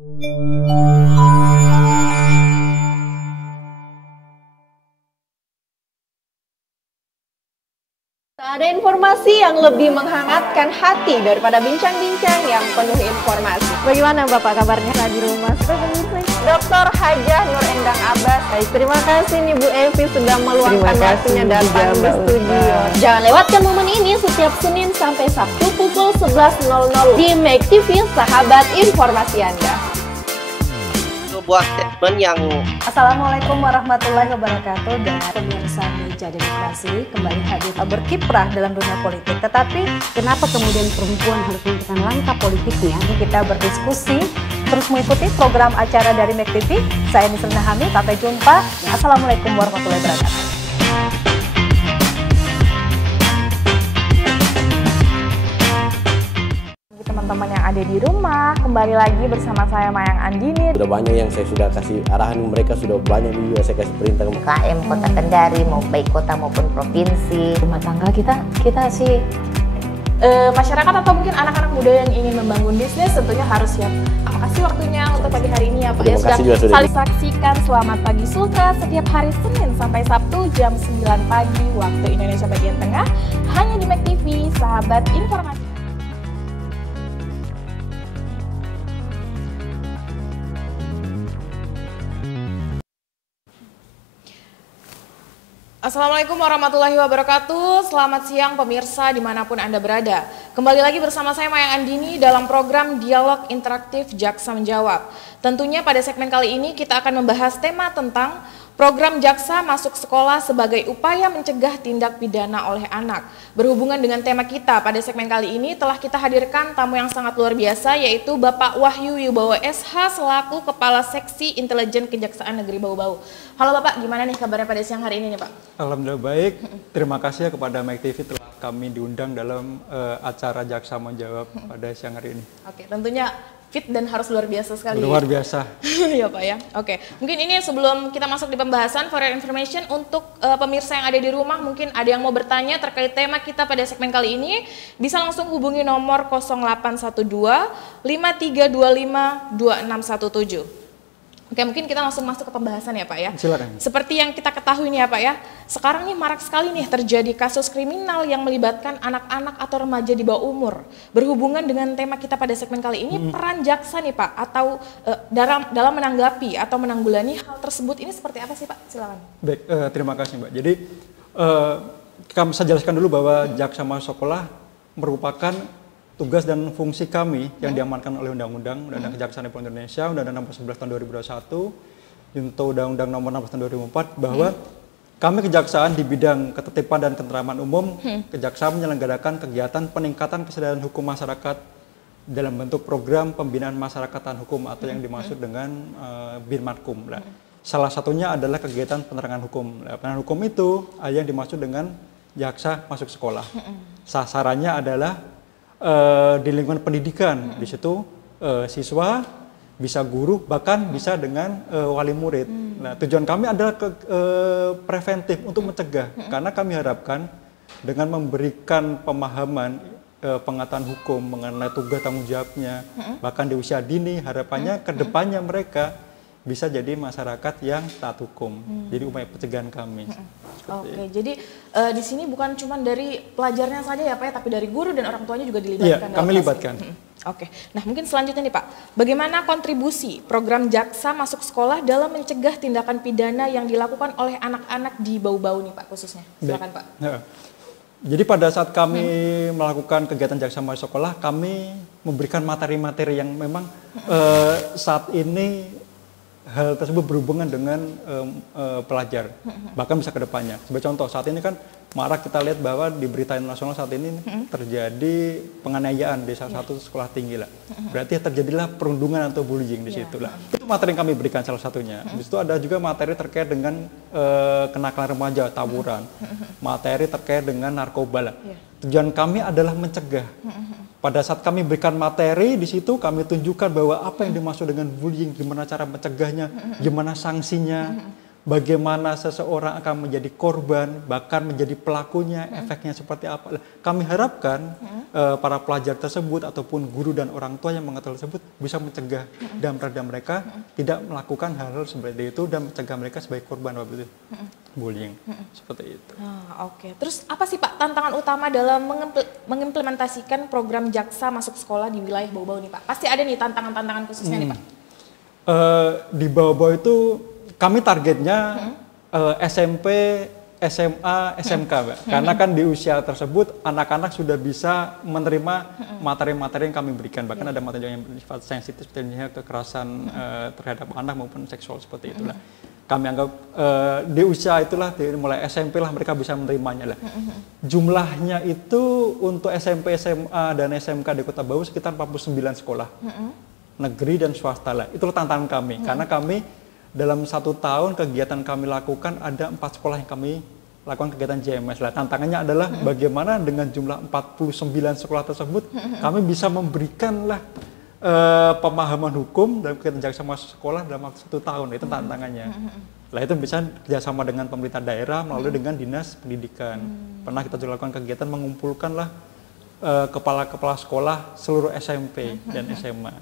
Tak ada informasi yang lebih menghangatkan hati daripada bincang-bincang yang penuh informasi. Bagaimana Bapak kabarnya di rumah? Dr. Hajah Nur Endang Abbas. Baik, terima kasih nih Bu Evi sudah meluangkan waktunya datang di studio. Jangan lewatkan momen ini setiap Senin sampai Sabtu pukul 11.00 di Make TV, sahabat informasi Anda. Sebuah statement yang Assalamualaikum warahmatullahi wabarakatuh. Dengan pemirsa Meja Demokrasi kembali hadir berkiprah dalam dunia politik. Tetapi kenapa kemudian perempuan harus melakukan langkah politiknya? Kita berdiskusi, terus mengikuti program acara dari Make TV. Saya Nisrina Hamid, sampai jumpa. Assalamualaikum warahmatullahi wabarakatuh. Teman-teman yang ada di rumah, kembali lagi bersama saya Mayang Andini. Sudah banyak yang saya sudah kasih arahan, mereka sudah banyak juga saya kasih perintah. KM Kota Kendari, mau baik kota maupun provinsi. Rumah tangga kita sih masyarakat atau mungkin anak-anak muda yang ingin membangun bisnis tentunya harus siap. Terima kasih waktunya untuk pagi hari ini ya Pak. Terima kasih juga sudah saling saksikan Selamat Pagi Sultra setiap hari Senin sampai Sabtu jam 9 pagi waktu Indonesia bagian tengah hanya di Make TV, sahabat informasi. Assalamualaikum warahmatullahi wabarakatuh. Selamat siang pemirsa dimanapun Anda berada. Kembali lagi bersama saya Mayang Andini dalam program Dialog Interaktif Jaksa Menjawab. Tentunya pada segmen kali ini kita akan membahas tema tentang program jaksa masuk sekolah sebagai upaya mencegah tindak pidana oleh anak. Berhubungan dengan tema kita pada segmen kali ini telah kita hadirkan tamu yang sangat luar biasa yaitu Bapak Wahyu Wibowo SH selaku Kepala Seksi Intelijen Kejaksaan Negeri Bau-Bau. Halo Bapak, gimana nih kabarnya pada siang hari ini nih Pak? Alhamdulillah baik. Terima kasih ya kepada Make TV telah kami diundang dalam acara Jaksa Menjawab pada siang hari ini. Oke, tentunya fit dan harus luar biasa sekali. Luar biasa. Ya Pak ya. Oke, mungkin ini sebelum kita masuk di pembahasan for your information untuk pemirsa yang ada di rumah mungkin ada yang mau bertanya terkait tema kita pada segmen kali ini bisa langsung hubungi nomor 0812 5325 2617. Oke, mungkin kita langsung masuk ke pembahasan ya Pak ya. Silakan. Seperti yang kita ketahui nih ya Pak ya, sekarang nih marak sekali nih terjadi kasus kriminal yang melibatkan anak-anak atau remaja di bawah umur. Berhubungan dengan tema kita pada segmen kali ini, peran jaksa nih Pak, atau dalam menanggapi atau menanggulangi hal tersebut ini seperti apa sih Pak? Silakan. Baik, terima kasih Mbak. Jadi kami saya jelaskan dulu bahwa jaksa masuk sekolah merupakan tugas dan fungsi kami yang diamankan oleh Undang-Undang Kejaksaan Republik Indonesia, Undang-Undang Nomor 11 Tahun 2021, junto Undang-Undang Nomor 16 Tahun 2004, bahwa kami kejaksaan di bidang ketertiban dan keteraman umum, kejaksaan menyelenggarakan kegiatan peningkatan kesadaran hukum masyarakat dalam bentuk program pembinaan masyarakatan hukum atau yang dimaksud dengan Binmatkum. Salah satunya adalah kegiatan penerangan hukum. Penerangan hukum itu yang dimaksud dengan jaksa masuk sekolah. Sasarannya adalah di lingkungan pendidikan, di situ siswa, bisa guru, bahkan bisa dengan wali murid. Nah, tujuan kami adalah preventif untuk mencegah, karena kami harapkan dengan memberikan pemahaman pengetahuan hukum mengenai tugas tanggung jawabnya, bahkan di usia dini, harapannya ke depannya mereka bisa jadi masyarakat yang taat hukum. Jadi upaya pencegahan kami. Oke, jadi di sini bukan cuma dari pelajarnya saja ya Pak ya, tapi dari guru dan orang tuanya juga dilibatkan. Iya, kami libatkan. Oke, nah mungkin selanjutnya nih Pak, bagaimana kontribusi program jaksa masuk sekolah dalam mencegah tindakan pidana yang dilakukan oleh anak-anak di Bau-Bau nih Pak khususnya? Silakan Pak. Jadi pada saat kami melakukan kegiatan jaksa masuk sekolah, kami memberikan materi-materi yang memang saat ini hal tersebut berhubungan dengan pelajar, bahkan bisa ke depannya. Sebagai contoh, saat ini kan marak kita lihat bahwa di berita nasional saat ini terjadi penganiayaan di salah satu sekolah tinggi lah. Berarti terjadilah perundungan atau bullying di situ lah. Itu materi yang kami berikan salah satunya. Di situ ada juga materi terkait dengan kenakalan remaja, tawuran, materi terkait dengan narkoba lah. Tujuan kami adalah mencegah. Pada saat kami berikan materi di situ, kami tunjukkan bahwa apa yang dimaksud dengan bullying, gimana cara mencegahnya, gimana sanksinya, bagaimana seseorang akan menjadi korban, bahkan menjadi pelakunya, efeknya seperti apa. Kami harapkan para pelajar tersebut ataupun guru dan orang tua yang mengetahui tersebut bisa mencegah dan meredam mereka tidak melakukan hal-hal seperti itu dan mencegah mereka sebagai korban waktu itu bullying seperti itu. Oke. Terus apa sih Pak tantangan utama dalam mengimplementasikan program Jaksa Masuk Sekolah di wilayah Bau-Bau nih Pak? Pasti ada nih tantangan-tantangan khususnya nih Pak. Di Bau-Bau itu kami targetnya SMP, SMA, SMK, Mbak. Karena kan di usia tersebut anak-anak sudah bisa menerima materi-materi yang kami berikan. Bahkan ada materi yang bersifat sensitif seperti kekerasan terhadap anak maupun seksual seperti itulah. Kami anggap di usia itulah mulai SMP lah mereka bisa menerimanya lah. Jumlahnya itu untuk SMP, SMA dan SMK di Kota Bau sekitar 49 sekolah. Negeri dan swasta lah. Itulah tantangan kami. Karena kami dalam 1 tahun kegiatan kami lakukan ada 4 sekolah yang kami lakukan kegiatan JMS lah. Tantangannya adalah bagaimana dengan jumlah 49 sekolah tersebut kami bisa memberikan lah pemahaman hukum dalam kegiatan Jaksa Masuk Sekolah dalam waktu 1 tahun. Itu tantangannya. Lah itu bisa kerjasama dengan pemerintah daerah melalui dengan dinas pendidikan. Pernah kita juga lakukan kegiatan mengumpulkan lah kepala-kepala sekolah seluruh SMP dan SMA.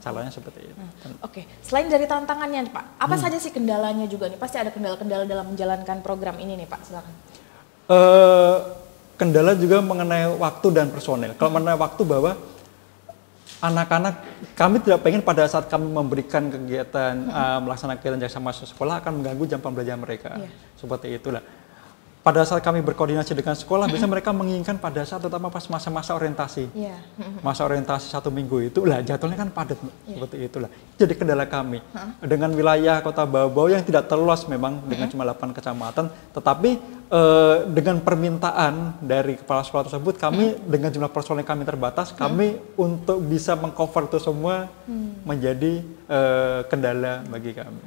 Salahnya seperti itu. Oke, selain dari tantangannya Pak, apa saja sih kendalanya juga nih? Pasti ada kendala-kendala dalam menjalankan program ini nih Pak, silakan. Kendala juga mengenai waktu dan personel. Kalau mengenai waktu bahwa anak-anak, kami tidak pengen pada saat kami memberikan kegiatan, melaksanakan kegiatan Jaksa Masuk Sekolah akan mengganggu jam pembelajaran mereka. Seperti itulah. Pada saat kami berkoordinasi dengan sekolah, biasanya mereka menginginkan pada saat terutama pas masa-masa orientasi. Masa orientasi 1 minggu itu, lah jadwalnya kan padat, seperti itulah. Jadi kendala kami. Dengan wilayah Kota Bau-Bau yang tidak terluas memang, dengan cuma 8 kecamatan, tetapi dengan permintaan dari kepala sekolah tersebut, kami dengan jumlah personel kami terbatas, kami untuk bisa mengcover itu semua menjadi kendala bagi kami.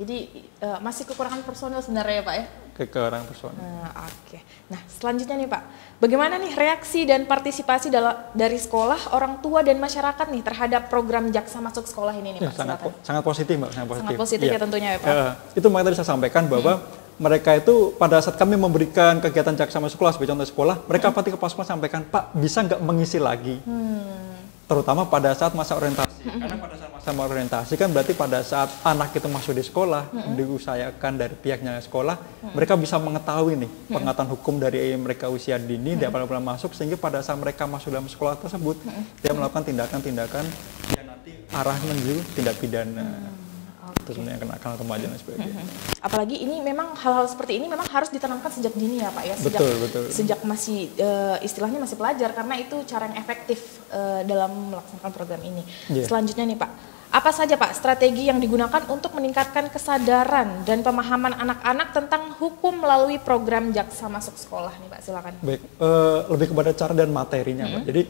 Jadi masih kekurangan personel sebenarnya ya Pak ya? Kekurangan personel. Oke. Nah selanjutnya nih Pak, bagaimana nih reaksi dan partisipasi dari sekolah, orang tua dan masyarakat nih terhadap program Jaksa Masuk Sekolah ini nih Pak? Sangat positif Mbak, sangat positif ya tentunya ya Pak. Itu makanya tadi saya sampaikan bahwa mereka itu pada saat kami memberikan kegiatan Jaksa Masuk Sekolah sebagai contoh sekolah, mereka pasti kepala sekolah sampaikan, Pak bisa nggak mengisi lagi? Terutama pada saat masa orientasi. Karena pada saat masa orientasi kan berarti pada saat anak itu masuk di sekolah, diusahakan dari pihaknya sekolah, mereka bisa mengetahui nih pengetahuan hukum dari mereka usia dini, dia pernah masuk, sehingga pada saat mereka masuk dalam sekolah tersebut, dia melakukan tindakan-tindakan yang nanti arah menuju tindak pidana. Tentunya kenakan remaja dan sebagainya. Apalagi ini memang hal-hal seperti ini memang harus ditanamkan sejak dini ya Pak ya, sejak masih istilahnya masih pelajar, karena itu cara yang efektif dalam melaksanakan program ini. Selanjutnya nih Pak, apa saja Pak strategi yang digunakan untuk meningkatkan kesadaran dan pemahaman anak-anak tentang hukum melalui program Jaksa Masuk Sekolah nih Pak, silakan. Baik, lebih kepada cara dan materinya Pak. Jadi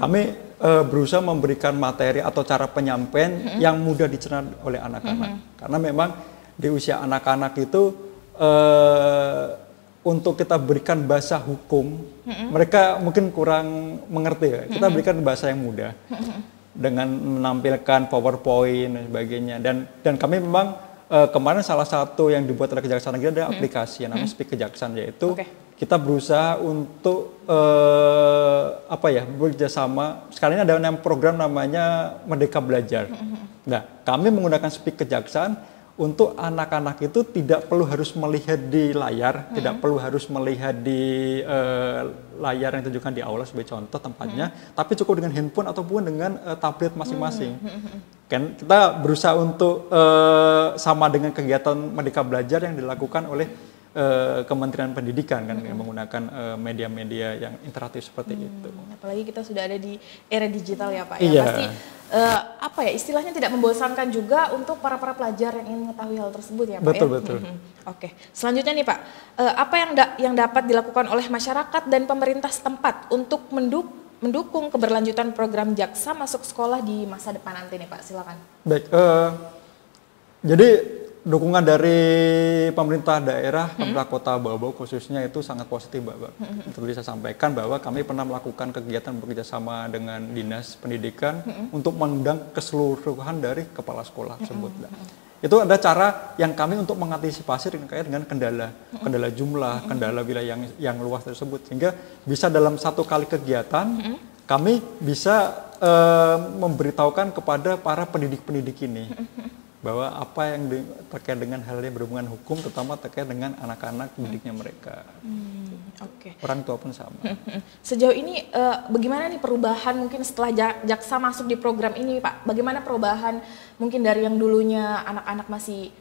kami berusaha memberikan materi atau cara penyampaian yang mudah dicerna oleh anak-anak. Karena memang di usia anak-anak itu untuk kita berikan bahasa hukum, mereka mungkin kurang mengerti ya. Kita berikan bahasa yang mudah dengan menampilkan PowerPoint dan sebagainya. Dan kami memang kemarin salah satu yang dibuat oleh Kejaksaan Negeri ada aplikasi yang namanya Speak Kejaksaan, yaitu kita berusaha untuk bekerjasama. Sekarang ini ada program namanya Merdeka Belajar. Nah, kami menggunakan Speak Kejaksaan untuk anak-anak itu tidak perlu harus melihat di layar, tidak perlu harus melihat di layar yang ditunjukkan di aula sebagai contoh tempatnya, tapi cukup dengan handphone ataupun dengan tablet masing-masing. Kan kita berusaha untuk sama dengan kegiatan Merdeka Belajar yang dilakukan oleh Kementerian Pendidikan kan, menggunakan media-media yang interaktif seperti itu. Apalagi kita sudah ada di era digital ya Pak ya. Pasti istilahnya tidak membosankan juga untuk para pelajar yang ingin mengetahui hal tersebut ya Pak. Betul. Oke. Selanjutnya nih Pak, apa yang dapat dilakukan oleh masyarakat dan pemerintah setempat untuk mendukung keberlanjutan program Jaksa Masuk Sekolah di masa depan nanti nih Pak, silakan. Baik, jadi dukungan dari pemerintah daerah, pemerintah Kota Bau-Bau khususnya itu sangat positif, Mbak. Seperti saya sampaikan bahwa kami pernah melakukan kegiatan bekerjasama dengan Dinas Pendidikan untuk mengundang keseluruhan dari kepala sekolah tersebut. Itu ada cara yang kami untuk mengantisipasi dengan kendala jumlah, kendala wilayah yang luas tersebut, sehingga bisa dalam satu kali kegiatan kami bisa memberitahukan kepada para pendidik-pendidik ini bahwa apa yang terkait dengan hal yang berhubungan hukum, terutama terkait dengan anak-anak didiknya mereka. Orang tua pun sama. Sejauh ini bagaimana nih perubahan mungkin setelah jaksa masuk di program ini, Pak? Bagaimana perubahan mungkin dari yang dulunya anak-anak masih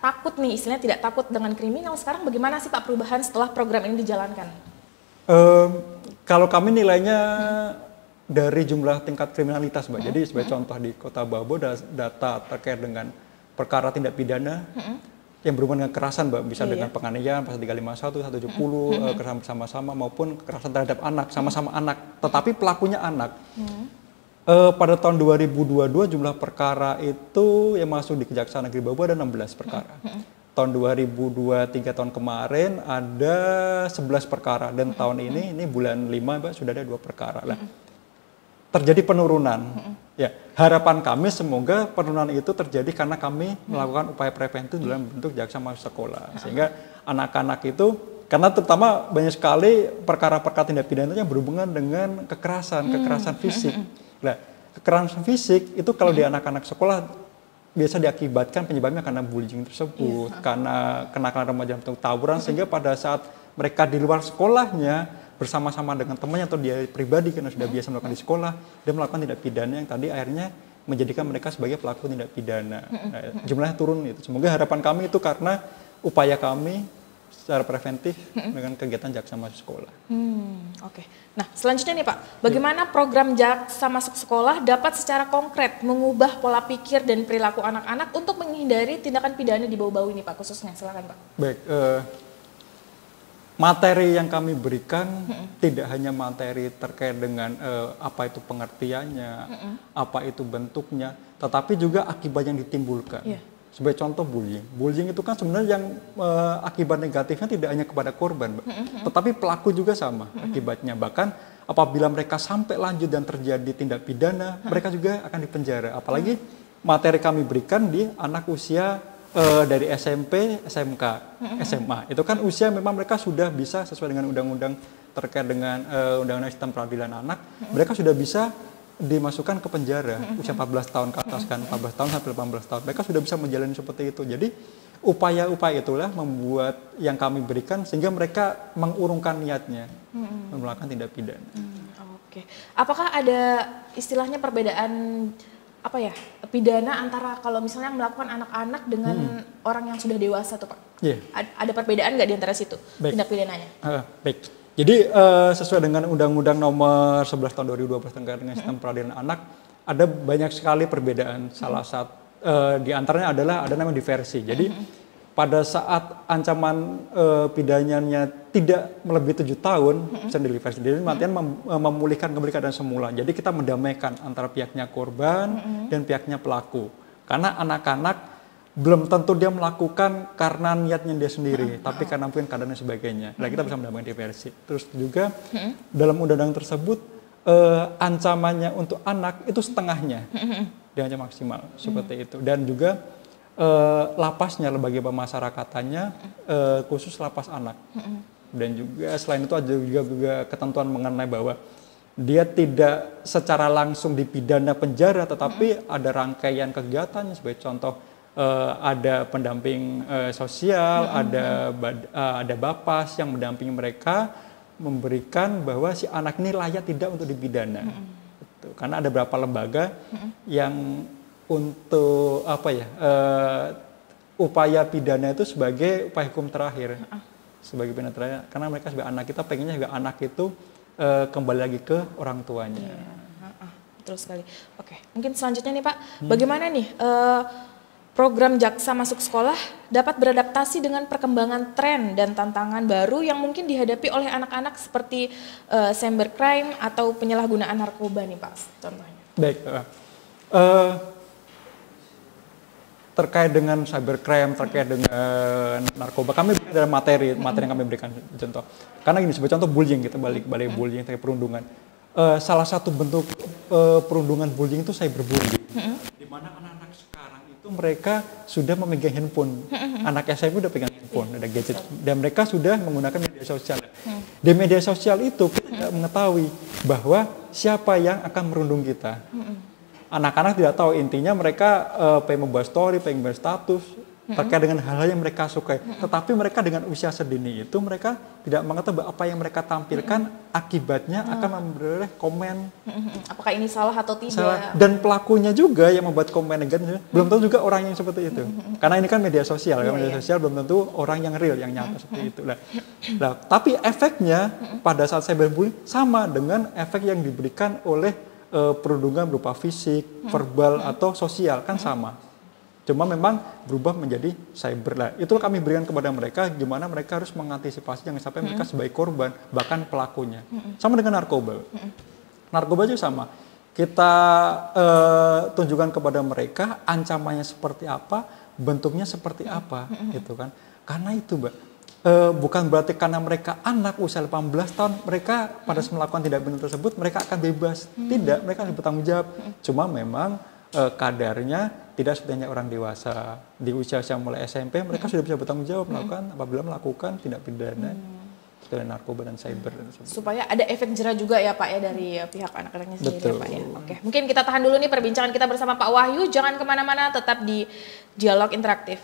takut nih, istilahnya tidak takut dengan kriminal, sekarang bagaimana sih Pak perubahan setelah program ini dijalankan? Kalau kami nilainya dari jumlah tingkat kriminalitas, Mbak. Jadi sebagai contoh di Kota Babo data terkait dengan perkara tindak pidana yang berhubungan dengan kekerasan, Mbak, bisa dengan penganiayaan pasal 351, 170, kekerasan bersama-sama maupun kekerasan terhadap anak, sama-sama anak, tetapi pelakunya anak. Pada tahun 2022 jumlah perkara itu yang masuk di Kejaksaan Negeri Babo ada 16 perkara. Tahun 2023 tahun kemarin ada 11 perkara dan tahun ini bulan 5, Mbak, sudah ada 2 perkara lah. Terjadi penurunan. Ya, harapan kami semoga penurunan itu terjadi karena kami melakukan upaya preventif dalam bentuk jaksa masuk sekolah, sehingga anak-anak itu, karena terutama banyak sekali perkara-perkara tindak pidana yang berhubungan dengan kekerasan fisik. Nah, kekerasan fisik itu kalau di anak-anak sekolah biasa diakibatkan penyebabnya karena bullying tersebut, karena kenakalan remaja untuk tawuran, sehingga pada saat mereka di luar sekolahnya bersama-sama dengan temannya atau dia pribadi karena sudah biasa melakukan di sekolah, dia melakukan tindak pidana yang tadi akhirnya menjadikan mereka sebagai pelaku tindak pidana. Nah, jumlahnya turun itu. Semoga harapan kami itu karena upaya kami secara preventif dengan kegiatan jaksa masuk sekolah. Nah, selanjutnya nih Pak, bagaimana program jaksa masuk sekolah dapat secara konkret mengubah pola pikir dan perilaku anak-anak untuk menghindari tindakan pidana di bau-bau ini, Pak, khususnya? Silakan, Pak. Baik, materi yang kami berikan tidak hanya materi terkait dengan apa itu pengertiannya, apa itu bentuknya, tetapi juga akibat yang ditimbulkan. Sebagai contoh bullying. Bullying itu kan sebenarnya yang akibat negatifnya tidak hanya kepada korban, tetapi pelaku juga sama akibatnya. Bahkan apabila mereka sampai lanjut dan terjadi tindak pidana, mereka juga akan dipenjara. Apalagi materi kami berikan di anak usia dari SMP, SMK, SMA. Itu kan usia memang mereka sudah bisa sesuai dengan undang-undang terkait dengan undang-undang sistem peradilan anak, mereka sudah bisa dimasukkan ke penjara usia 14 tahun ke atas, kan 14 tahun sampai 18 tahun. Mereka sudah bisa menjalani seperti itu. Jadi upaya-upaya itulah membuat yang kami berikan sehingga mereka mengurungkan niatnya melakukan tindak pidana. Apakah ada istilahnya perbedaan pidana antara kalau misalnya melakukan anak-anak dengan orang yang sudah dewasa tuh, Pak? Ada perbedaan nggak di antara situ tindak pidananya? Baik. Jadi sesuai dengan Undang-Undang Nomor 11 Tahun 2012 terkait dengan sistem peradilan anak, ada banyak sekali perbedaan. Salah satu di antaranya adalah ada namanya diversi. Jadi pada saat ancaman pidananya tidak melebihi 7 tahun, bisa diversi. Jadi artinya memulihkan kembali keadaan semula. Jadi kita mendamaikan antara pihaknya korban dan pihaknya pelaku. Karena anak-anak belum tentu dia melakukan karena niatnya dia sendiri, tapi karena mungkin keadaan dan sebagainya. Nah, kita bisa mendamaikan diversi. Terus juga dalam undang-undang tersebut ancamannya untuk anak itu setengahnya, diancam maksimal seperti itu. Dan juga lapasnya, lembaga pemasarakatannya khusus lapas anak. Dan juga selain itu ada juga ketentuan mengenai bahwa dia tidak secara langsung dipidana penjara, tetapi ada rangkaian kegiatan sebagai contoh ada pendamping sosial, ada bapas yang mendampingi mereka, memberikan bahwa si anak ini layak tidak untuk dipidana. Karena ada beberapa lembaga yang untuk upaya pidana itu sebagai upaya hukum terakhir, sebagai pidana terakhir, karena mereka sebagai anak kita pengennya juga anak itu kembali lagi ke orang tuanya. Betul sekali. Mungkin selanjutnya nih Pak, bagaimana nih program jaksa masuk sekolah dapat beradaptasi dengan perkembangan tren dan tantangan baru yang mungkin dihadapi oleh anak-anak seperti cybercrime atau penyalahgunaan narkoba nih Pak, contohnya? Baik. Terkait dengan cybercrime, terkait dengan narkoba, kami ada materi yang kami berikan contoh. Karena gini, sebagai contoh bullying, kita balik bullying, terkait perundungan. Salah satu bentuk perundungan bullying itu cyberbullying, di mana anak-anak sekarang itu mereka sudah memegang handphone. Anak SMP udah pegang handphone, ada gadget, dan mereka sudah menggunakan media sosial. Di media sosial itu kita tidak mengetahui bahwa siapa yang akan merundung kita. Anak-anak tidak tahu, intinya mereka pengen membuat story, pengen membuat status terkait dengan hal-hal yang mereka sukai. Tetapi mereka dengan usia sedini itu mereka tidak mengetahui apa yang mereka tampilkan akibatnya akan memperoleh komen. Apakah ini salah atau tidak? Salah. Dan pelakunya juga yang membuat komen negatif belum tentu juga orang yang seperti itu. Karena ini kan media sosial, kan media sosial belum tentu orang yang real, yang nyata seperti itu. Nah, tapi efeknya pada saat cyberbullying sama dengan efek yang diberikan oleh perundungan berupa fisik, verbal atau sosial, kan sama. Cuma memang berubah menjadi cyber lah. Itu kami berikan kepada mereka gimana mereka harus mengantisipasi jangan sampai mereka sebagai korban, bahkan pelakunya. Sama dengan narkoba. Narkoba juga sama. Kita tunjukkan kepada mereka ancamannya seperti apa, bentuknya seperti apa, gitu kan. Karena itu, Mbak, bukan berarti karena mereka anak usia 18 tahun, mereka pada melakukan tindak pidana tersebut, mereka akan bebas. Tidak, mereka harus bertanggung jawab. Cuma memang kadarnya tidak seperti orang dewasa. Di usia mulai SMP mereka sudah bisa bertanggung jawab apabila melakukan tindak pidana seperti narkoba dan cyber. Supaya ada efek jerah juga ya Pak ya dari pihak anak-anaknya sendiri. Betul. Ya Pak ya. Oke, mungkin kita tahan dulu nih perbincangan kita bersama Pak Wahyu. Jangan kemana-mana, tetap di Dialog Interaktif.